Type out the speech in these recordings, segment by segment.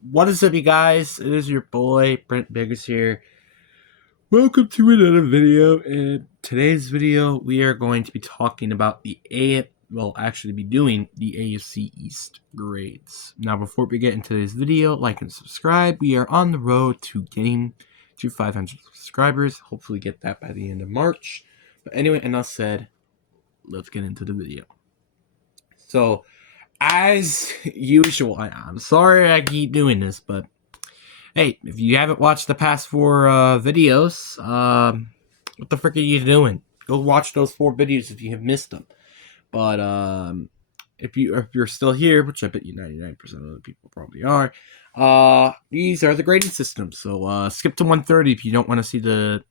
What is up, you guys? It is your boy, Brent Biggers here. Welcome to another video. In today's video, we are going to be talking about be doing the AFC East grades. Now, before we get into today's video, like and subscribe. We are on the road to getting to 500 subscribers. Hopefully get that by the end of March. But anyway, enough said. Let's get into the video. So, as usual, I'm sorry I keep doing this, but hey, if you haven't watched the past four videos, what the frick are you doing? Go watch those four videos if you have missed them. But if you're still here, which I bet you 99% of the people probably are, these are the grading systems. So skip to 130 if you don't want to see the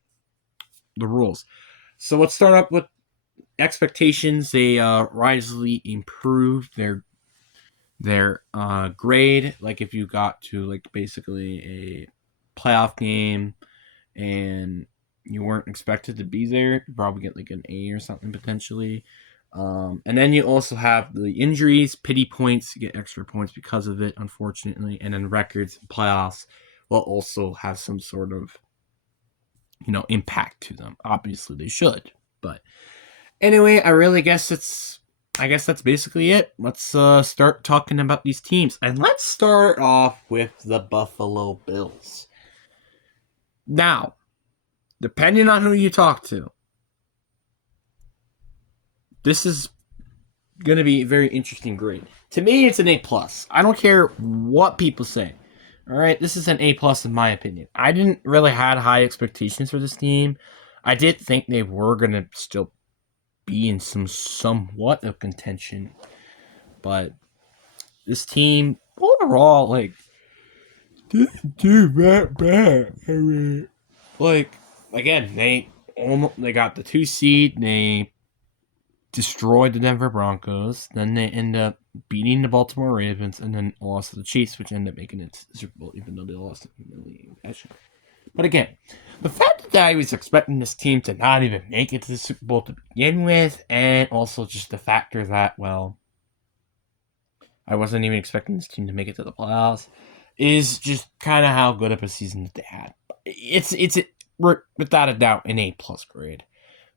rules. So let's start up with expectations. They wisely improved their grade. Like if you got to like basically a playoff game and you weren't expected to be there, you probably get like an A or something potentially. And then you also have the injuries, pity points, you get extra points because of it, unfortunately. And then records, playoffs will also have some sort of, impact to them. Obviously they should. But anyway, I guess that's basically it. Let's start talking about these teams. And let's start off with the Buffalo Bills. Now, depending on who you talk to, this is going to be a very interesting grade. To me, it's an A+. I don't care what people say. All right, this is an A+ in my opinion. I didn't really had high expectations for this team. I did think they were going to still be in somewhat of contention, but this team overall didn't do that bad. I mean, again, they got the 2 seed. They destroyed the Denver Broncos. Then they end up beating the Baltimore Ravens, and then lost to the Chiefs, which ended up making it to the Super Bowl, even though they lost it in the league. But again, the fact that I was expecting this team to not even make it to the Super Bowl to begin with, and also just the factor that, well, I wasn't even expecting this team to make it to the playoffs, is just kind of how good of a season that they had. It's without a doubt an A+ grade.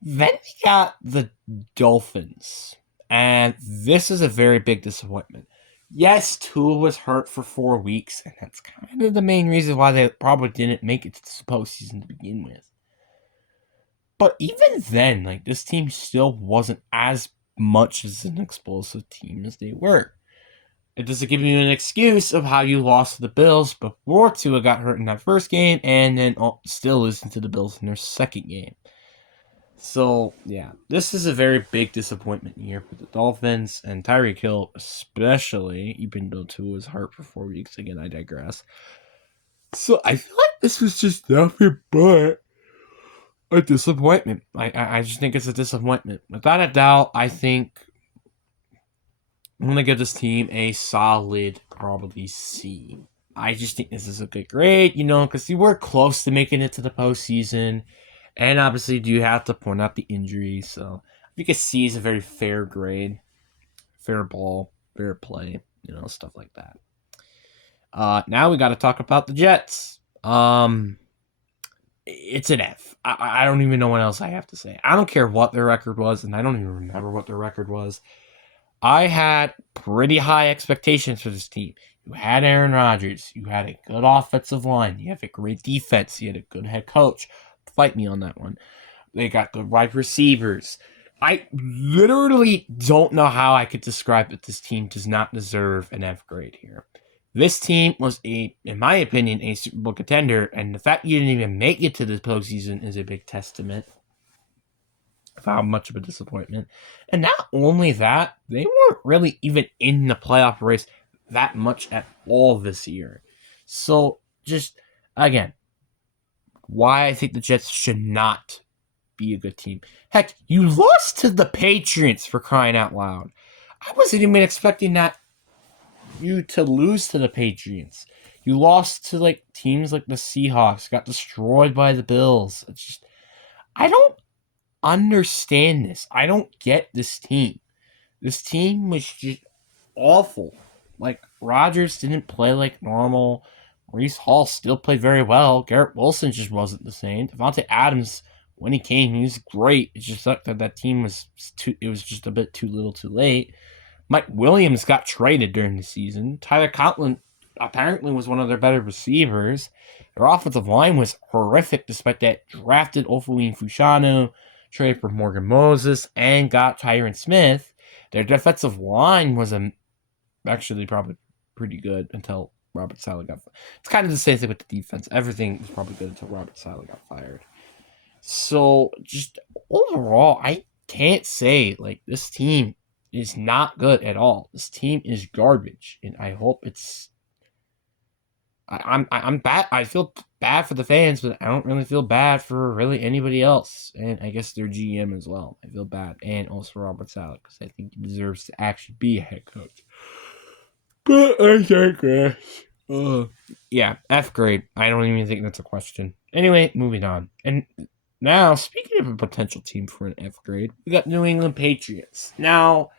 Then we got the Dolphins, and this is a very big disappointment. Yes, Tua was hurt for 4 weeks, and that's kind of the main reason why they probably didn't make it to the postseason to begin with. But even then, this team still wasn't as much as an explosive team as they were. It doesn't give you an excuse of how you lost to the Bills before Tua got hurt in that first game, and then still losing to the Bills in their second game. So, yeah, this is a very big disappointment year for the Dolphins, and Tyreek Hill especially, even though Tua was hurt for 4 weeks. Again, I digress. So, I feel like this was just nothing but a disappointment. I just think it's a disappointment. Without a doubt, I think I'm going to give this team a solid, probably C. I just think this is a good grade, because you were close to making it to the postseason. And obviously, you have to point out the injuries. So, I think a C is a very fair grade. Fair ball, fair play, stuff like that. Now we got to talk about the Jets. It's an F. I don't even know what else I have to say. I don't care what their record was, and I don't even remember what their record was. I had pretty high expectations for this team. You had Aaron Rodgers. You had a good offensive line. You have a great defense. You had a good head coach. Fight me on that one. They got good wide receivers. I literally don't know how I could describe that this team does not deserve an F grade here. This team was, in my opinion, a Super Bowl contender, and the fact you didn't even make it to the postseason is a big testament of how much of a disappointment. And not only that, they weren't really even in the playoff race that much at all this year. So, just, again, why I think the Jets should not be a good team. Heck, you lost to the Patriots, for crying out loud. I wasn't even expecting you to lose to the Patriots. You lost to teams like the Seahawks, got destroyed by the Bills. It's just, I don't understand this. I don't get this team. This team was just awful. Like, Rodgers didn't play like normal. Reese Hall still played very well. Garrett Wilson just wasn't the same. Devontae Adams, when he came, he was great. It's just that team was too. It was just a bit too little, too late. Mike Williams got traded during the season. Tyler Conklin apparently was one of their better receivers. Their offensive line was horrific despite that drafted Ofulin Fushano, traded for Morgan Moses, and got Tyron Smith. Their defensive line was actually probably pretty good until Robert Saleh got fired. It's kind of the same thing with the defense. Everything was probably good until Robert Saleh got fired. So, just overall, I can't say, like, this team is not good at all. This team is garbage, and I hope it's. I'm bad. I feel bad for the fans, but I don't really feel bad for really anybody else, and I guess their GM as well. I feel bad, and also Robert Saleh, because I think he deserves to actually be a head coach. But I digress. Yeah, F grade. I don't even think that's a question. Anyway, moving on. And now, speaking of a potential team for an F grade, we got New England Patriots. Now,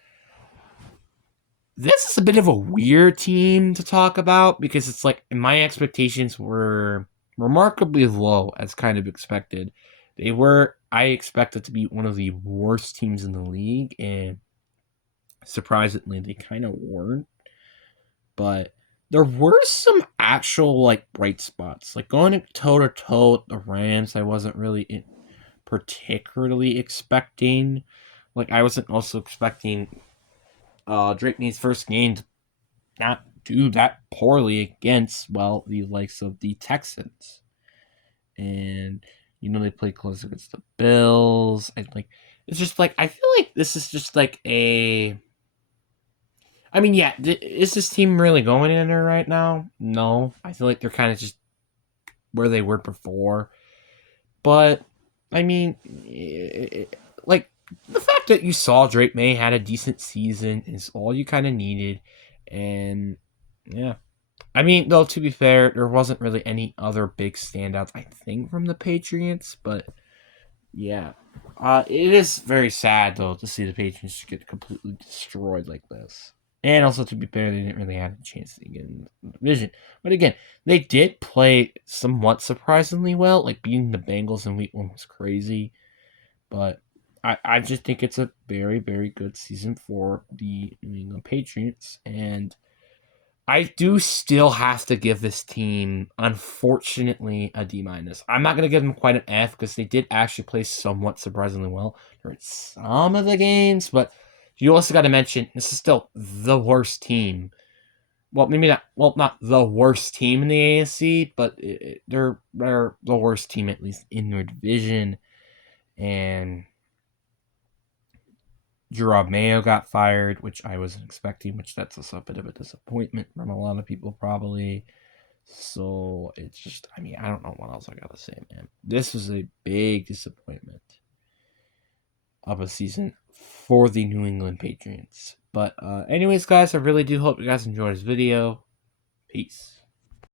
this is a bit of a weird team to talk about because it's like my expectations were remarkably low as kind of expected. I expected to be one of the worst teams in the league, and surprisingly, they kind of weren't. But there were some actual like bright spots, like going toe to toe with the Rams. I wasn't really particularly expecting. Like I wasn't also expecting Drake May's first game to not do that poorly against the likes of the Texans, and they play close against the Bills, and like it's just like I feel like this is just like a. I mean, yeah, is this team really going in there right now? No. I feel like they're kind of just where they were before. But, I mean, like, the fact that you saw Drake May had a decent season is all you kind of needed. And, yeah. I mean, though, to be fair, there wasn't really any other big standouts, I think, from the Patriots. But, yeah. It is very sad, though, to see the Patriots get completely destroyed like this. And also, to be fair, they didn't really have a chance to get in the division. But again, they did play somewhat surprisingly well. Like, beating the Bengals in week 1 was crazy. But I just think it's a very, very good season for the New England Patriots. And I do still have to give this team, unfortunately, a D-. I'm not going to give them quite an F because they did actually play somewhat surprisingly well during some of the games. But you also got to mention, this is still the worst team. Well, maybe not. Well, not the worst team in the AFC, but they're the worst team, at least in their division. And Gerard Mayo got fired, which I wasn't expecting, which that's also a bit of a disappointment from a lot of people, probably. So it's just, I mean, I don't know what else I gotta say, man. This was a big disappointment of a season for the New England Patriots. But anyways, guys, I really do hope you guys enjoyed this video. Peace.